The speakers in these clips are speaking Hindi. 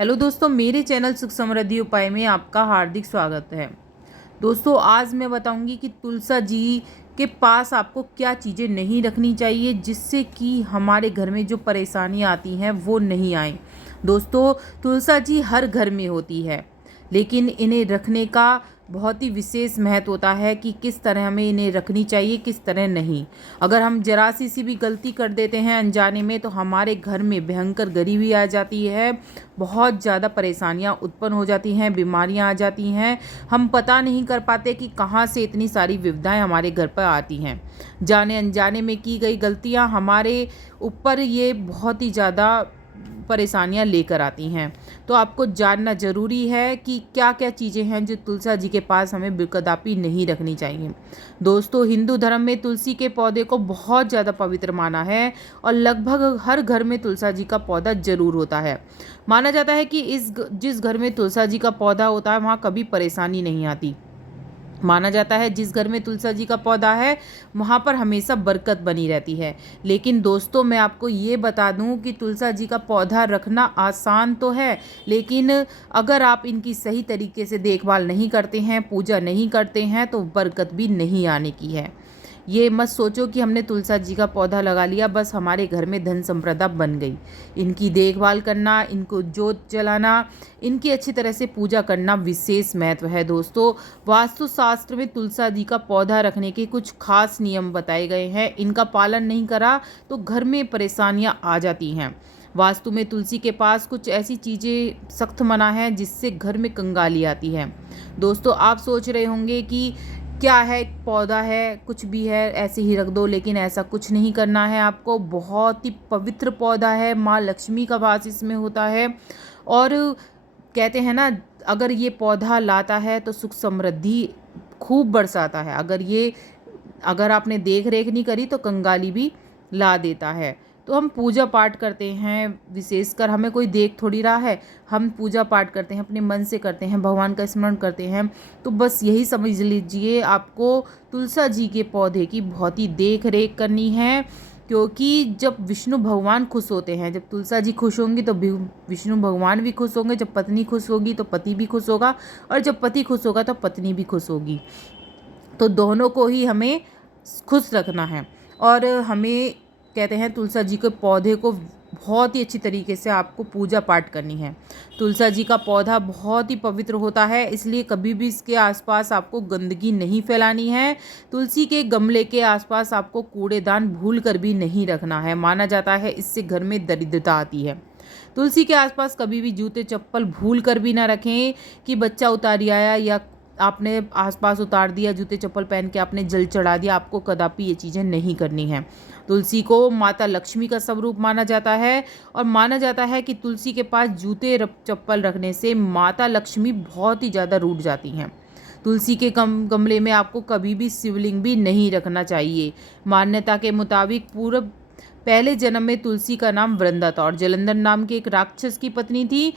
हेलो दोस्तों, मेरे चैनल सुख समृद्धि उपाय में आपका हार्दिक स्वागत है। दोस्तों, आज मैं बताऊंगी कि तुलसा जी के पास आपको क्या चीज़ें नहीं रखनी चाहिए जिससे कि हमारे घर में जो परेशानियां आती हैं वो नहीं आए। दोस्तों, तुलसा जी हर घर में होती है, लेकिन इन्हें रखने का बहुत ही विशेष महत्व होता है कि किस तरह हमें इन्हें रखनी चाहिए, किस तरह नहीं। अगर हम जरा सी भी गलती कर देते हैं अनजाने में तो हमारे घर में भयंकर गरीबी आ जाती है, बहुत ज़्यादा परेशानियां उत्पन्न हो जाती हैं, बीमारियां आ जाती हैं। हम पता नहीं कर पाते कि कहाँ से इतनी सारी विपदाएं हमारे घर पर आती हैं। जाने अनजाने में की गई गलतियां हमारे ऊपर ये बहुत ही ज़्यादा परेशानियां लेकर आती हैं। तो आपको जानना ज़रूरी है कि क्या क्या चीज़ें हैं जो तुलसा जी के पास हमें कदापि नहीं रखनी चाहिए। दोस्तों, हिंदू धर्म में तुलसी के पौधे को बहुत ज़्यादा पवित्र माना है और लगभग हर घर में तुलसा जी का पौधा जरूर होता है। माना जाता है कि जिस घर में तुलसा जी का पौधा होता है वहाँ कभी परेशानी नहीं आती। माना जाता है जिस घर में तुलसा जी का पौधा है वहाँ पर हमेशा बरकत बनी रहती है। लेकिन दोस्तों, मैं आपको ये बता दूँ कि तुलसा जी का पौधा रखना आसान तो है, लेकिन अगर आप इनकी सही तरीके से देखभाल नहीं करते हैं, पूजा नहीं करते हैं, तो बरकत भी नहीं आने की है। ये मत सोचो कि हमने तुलसा जी का पौधा लगा लिया बस हमारे घर में धन संपदा बन गई। इनकी देखभाल करना, इनको जोत जलाना, इनकी अच्छी तरह से पूजा करना विशेष महत्व है। दोस्तों, वास्तु शास्त्र में तुलसा जी का पौधा रखने के कुछ खास नियम बताए गए हैं। इनका पालन नहीं करा तो घर में परेशानियां आ जाती हैं। वास्तु में तुलसी के पास कुछ ऐसी चीज़ें सख्त मना है जिससे घर में कंगाली आती है। दोस्तों, आप सोच रहे होंगे कि क्या है, पौधा है, कुछ भी है ऐसे ही रख दो, लेकिन ऐसा कुछ नहीं करना है आपको। बहुत ही पवित्र पौधा है, माँ लक्ष्मी का वास इसमें होता है। और कहते हैं ना, अगर ये पौधा लाता है तो सुख समृद्धि खूब बरसाता है। अगर आपने देख रेख नहीं करी तो कंगाली भी ला देता है। तो हम पूजा पाठ करते हैं, विशेषकर हमें कोई देख थोड़ी रहा है, हम पूजा पाठ करते हैं, अपने मन से करते हैं, भगवान का स्मरण करते हैं। तो बस यही समझ लीजिए, आपको तुलसा जी के पौधे की बहुत ही देख रेख करनी है। क्योंकि जब विष्णु भगवान खुश होते हैं, जब तुलसा जी खुश होंगी तो विष्णु भगवान भी खुश होंगे। जब पत्नी खुश होगी तो पति भी खुश होगा, और जब पति खुश होगा तो पत्नी भी खुश होगी। तो दोनों को ही हमें खुश रखना है। और हमें कहते हैं तुलसा जी के पौधे को बहुत ही अच्छी तरीके से आपको पूजा पाठ करनी है। तुलसा जी का पौधा बहुत ही पवित्र होता है, इसलिए कभी भी इसके आसपास आपको गंदगी नहीं फैलानी है। तुलसी के गमले के आसपास आपको कूड़ेदान भूल कर भी नहीं रखना है। माना जाता है इससे घर में दरिद्रता आती है। तुलसी के आसपास कभी भी जूते चप्पल भूल कर भी ना रखें कि बच्चा उतार आया या आपने आसपास उतार दिया, जूते चप्पल पहन के आपने जल चढ़ा दिया। आपको कदापि ये चीज़ें नहीं करनी है। तुलसी को माता लक्ष्मी का स्वरूप माना जाता है, और माना जाता है कि तुलसी के पास जूते चप्पल रखने से माता लक्ष्मी बहुत ही ज़्यादा रूठ जाती हैं। तुलसी के गमले में आपको कभी भी शिवलिंग भी नहीं रखना चाहिए। मान्यता के मुताबिक पूर्व पहले जन्म में तुलसी का नाम वृंदा था और जलंधर नाम के एक राक्षस की पत्नी थी।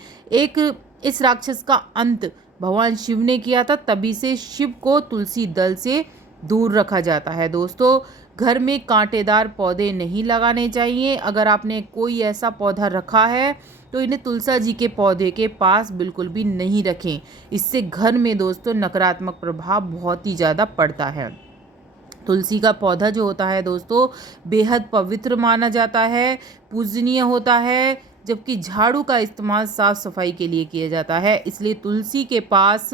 इस राक्षस का अंत भगवान शिव ने किया था, तभी से शिव को तुलसी दल से दूर रखा जाता है। दोस्तों, घर में कांटेदार पौधे नहीं लगाने चाहिए। अगर आपने कोई ऐसा पौधा रखा है तो इन्हें तुलसा जी के पौधे के पास बिल्कुल भी नहीं रखें। इससे घर में दोस्तों नकारात्मक प्रभाव बहुत ही ज़्यादा पड़ता है। तुलसी का पौधा जो होता है दोस्तों, बेहद पवित्र माना जाता है, पूजनीय होता है, जबकि झाड़ू का इस्तेमाल साफ सफाई के लिए किया जाता है। इसलिए तुलसी के पास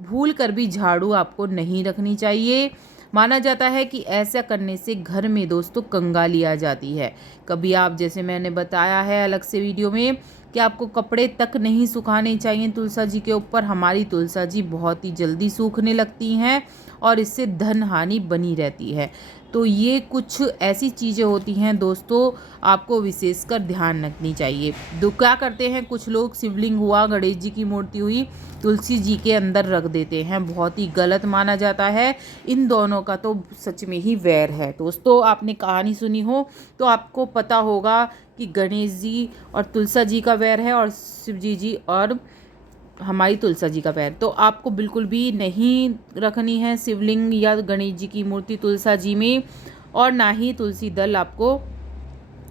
भूल कर भी झाड़ू आपको नहीं रखनी चाहिए। माना जाता है कि ऐसा करने से घर में दोस्तों कंगाली आ जाती है। कभी आप, जैसे मैंने बताया है अलग से वीडियो में, कि आपको कपड़े तक नहीं सुखाने चाहिए तुलसा जी के ऊपर। हमारी तुलसा जी बहुत ही जल्दी सूखने लगती हैं और इससे धन हानि बनी रहती है। तो ये कुछ ऐसी चीज़ें होती हैं दोस्तों, आपको विशेषकर ध्यान रखनी चाहिए। तो क्या करते हैं कुछ लोग, शिवलिंग हुआ, गणेश जी की मूर्ति हुई, तुलसी जी के अंदर रख देते हैं। बहुत ही गलत माना जाता है। इन दोनों का तो सच में ही वैर है। दोस्तों, आपने कहानी सुनी हो तो आपको पता होगा कि गणेश जी और तुलसा जी का वैर है, और शिव जी और हमारी तुलसा जी का पैर। तो आपको बिल्कुल भी नहीं रखनी है शिवलिंग या गणेश जी की मूर्ति तुलसा जी में, और ना ही तुलसी दल आपको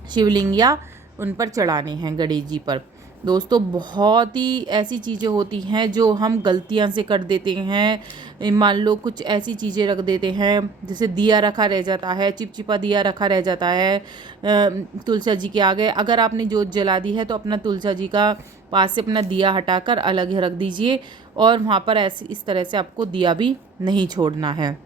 शिवलिंग या उन पर चढ़ाने हैं गणेश जी पर। दोस्तों बहुत ही ऐसी चीज़ें होती हैं जो हम गलतियां से कर देते हैं। मान लो कुछ ऐसी चीज़ें रख देते हैं, जैसे दिया रखा रह जाता है, चिपचिपा दिया रखा रह जाता है तुलसा जी के आगे। अगर आपने जोत जला दी है तो अपना तुलसा जी का पास से अपना दिया हटाकर अलग ही रख दीजिए, और वहाँ पर ऐसे इस तरह से आपको दिया भी नहीं छोड़ना है।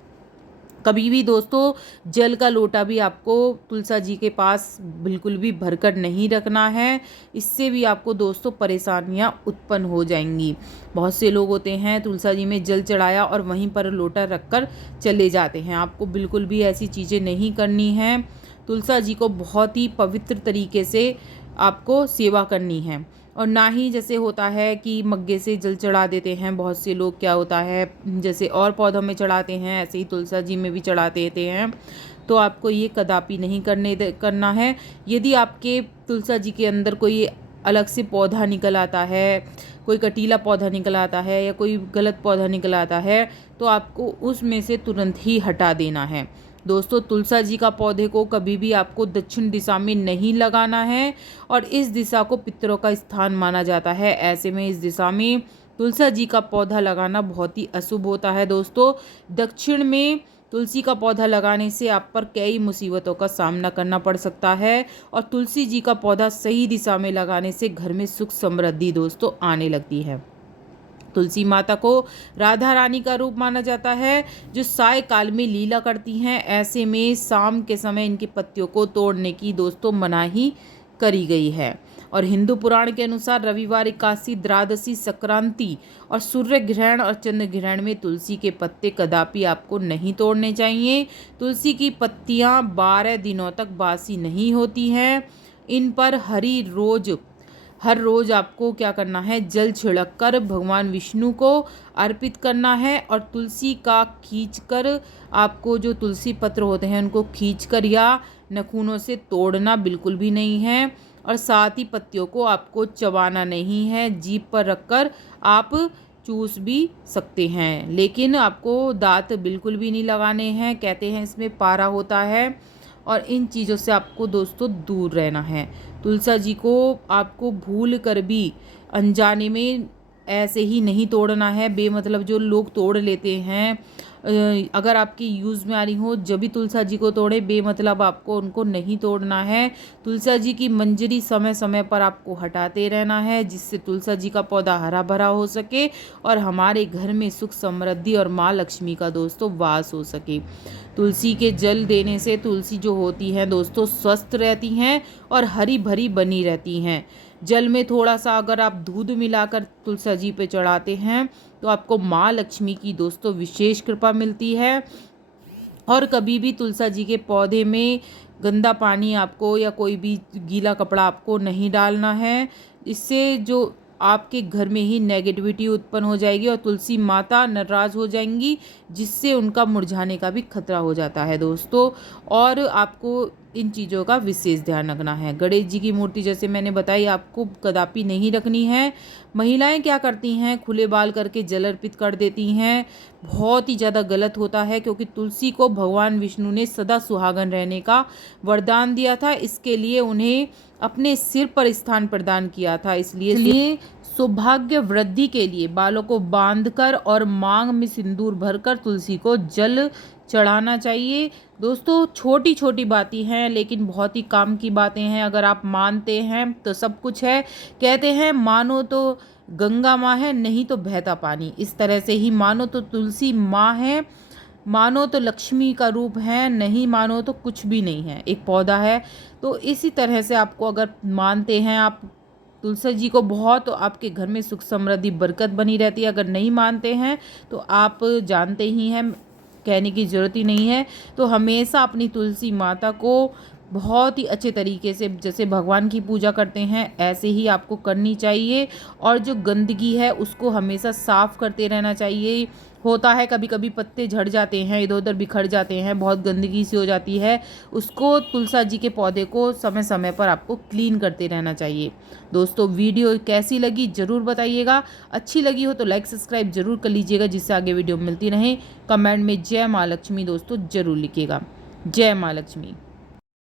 कभी भी दोस्तों जल का लोटा भी आपको तुलसा जी के पास बिल्कुल भी भरकर नहीं रखना है, इससे भी आपको दोस्तों परेशानियां उत्पन्न हो जाएंगी। बहुत से लोग होते हैं तुलसा जी में जल चढ़ाया और वहीं पर लोटा रखकर चले जाते हैं। आपको बिल्कुल भी ऐसी चीज़ें नहीं करनी है। तुलसा जी को बहुत ही पवित्र तरीके से आपको सेवा करनी है, और ना ही जैसे होता है कि मग्गे से जल चढ़ा देते हैं बहुत से लोग। क्या होता है, जैसे और पौधों में चढ़ाते हैं ऐसे ही तुलसा जी में भी चढ़ा देते हैं। तो आपको ये कदापि नहीं करना है। यदि आपके तुलसा जी के अंदर कोई अलग से पौधा निकल आता है, कोई कटीला पौधा निकल आता है या कोई गलत पौधा निकल आता है, तो आपको उसमें से तुरंत ही हटा देना है। दोस्तों तुलसा जी का पौधे को कभी भी आपको दक्षिण दिशा में नहीं लगाना है, और इस दिशा को पितरों का स्थान माना जाता है। ऐसे में इस दिशा में तुलसा जी का पौधा लगाना बहुत ही अशुभ होता है। दोस्तों दक्षिण में तुलसी का पौधा लगाने से आप पर कई मुसीबतों का सामना करना पड़ सकता है, और तुलसी जी का पौधा सही दिशा में लगाने से घर में सुख समृद्धि दोस्तों आने लगती है। तुलसी माता को राधा रानी का रूप माना जाता है, जो साय काल में लीला करती हैं। ऐसे में शाम के समय इनकी पत्तियों को तोड़ने की दोस्तों मनाही करी गई है। और हिंदू पुराण के अनुसार रविवार, एकादशी, द्वादशी, संक्रांति और सूर्य ग्रहण और चंद्र ग्रहण में तुलसी के पत्ते कदापि आपको नहीं तोड़ने चाहिए। तुलसी की पत्तियां 12 दिनों तक बासी नहीं होती हैं। इन पर हर रोज आपको क्या करना है, जल छिड़क कर भगवान विष्णु को अर्पित करना है। और तुलसी का खींचकर आपको जो तुलसी पत्र होते हैं उनको खींचकर या नखूनों से तोड़ना बिल्कुल भी नहीं है। और साथ ही पत्तियों को आपको चबाना नहीं है, जीभ पर रखकर आप चूस भी सकते हैं, लेकिन आपको दांत बिल्कुल भी नहीं लगाने हैं। कहते हैं इसमें पारा होता है, और इन चीज़ों से आपको दोस्तों दूर रहना है। तुलसा जी को आपको भूल कर भी अनजाने में ऐसे ही नहीं तोड़ना है। बेमतलब जो लोग तोड़ लेते हैं, अगर आपकी यूज़ में आ रही हो जब भी तुलसा जी को तोड़े, बेमतलब आपको उनको नहीं तोड़ना है। तुलसा जी की मंजरी समय समय पर आपको हटाते रहना है, जिससे तुलसा जी का पौधा हरा भरा हो सके और हमारे घर में सुख समृद्धि और माँ लक्ष्मी का दोस्तों वास हो सके। तुलसी के जल देने से तुलसी जो होती हैं दोस्तों स्वस्थ रहती हैं और हरी भरी बनी रहती हैं। जल में थोड़ा सा अगर आप दूध मिलाकर तुलसा जी पे चढ़ाते हैं तो आपको माँ लक्ष्मी की दोस्तों विशेष कृपा मिलती है। और कभी भी तुलसा जी के पौधे में गंदा पानी आपको या कोई भी गीला कपड़ा आपको नहीं डालना है। इससे जो आपके घर में ही नेगेटिविटी उत्पन्न हो जाएगी और तुलसी माता नाराज़ हो जाएंगी, जिससे उनका मुरझाने का भी खतरा हो जाता है दोस्तों। और आपको इन चीज़ों का विशेष ध्यान रखना है। गणेश जी की मूर्ति जैसे मैंने बताई आपको कदापि नहीं रखनी है। महिलाएं क्या करती हैं, खुले बाल करके जल अर्पित कर देती हैं। बहुत ही ज़्यादा गलत होता है, क्योंकि तुलसी को भगवान विष्णु ने सदा सुहागन रहने का वरदान दिया था। इसके लिए उन्हें अपने सिर पर स्थान प्रदान किया था। इसलिए सौभाग्य वृद्धि के लिए बालों को बांधकर और मांग में सिंदूर भरकर तुलसी को जल चढ़ाना चाहिए। दोस्तों छोटी छोटी बातें हैं, लेकिन बहुत ही काम की बातें हैं। अगर आप मानते हैं तो सब कुछ है। कहते हैं मानो तो गंगा माँ है, नहीं तो बहता पानी। इस तरह से ही मानो तो तुलसी माँ है, मानो तो लक्ष्मी का रूप है, नहीं मानो तो कुछ भी नहीं है, एक पौधा है। तो इसी तरह से आपको अगर मानते हैं आप तुलसी जी को बहुत, तो आपके घर में सुख समृद्धि बरकत बनी रहती है। अगर नहीं मानते हैं तो आप जानते ही हैं, कहने की ज़रूरत ही नहीं है। तो हमेशा अपनी तुलसी माता को बहुत ही अच्छे तरीके से जैसे भगवान की पूजा करते हैं ऐसे ही आपको करनी चाहिए। और जो गंदगी है उसको हमेशा साफ़ करते रहना चाहिए। होता है कभी कभी पत्ते झड़ जाते हैं, इधर उधर बिखर जाते हैं, बहुत गंदगी सी हो जाती है, उसको तुलसा जी के पौधे को समय समय पर आपको क्लीन करते रहना चाहिए। दोस्तों वीडियो कैसी लगी ज़रूर बताइएगा। अच्छी लगी हो तो लाइक सब्सक्राइब जरूर कर लीजिएगा, जिससे आगे वीडियो मिलती रहे। कमेंट में जय माँ लक्ष्मी दोस्तों ज़रूर लिखिएगा। जय माँ लक्ष्मी।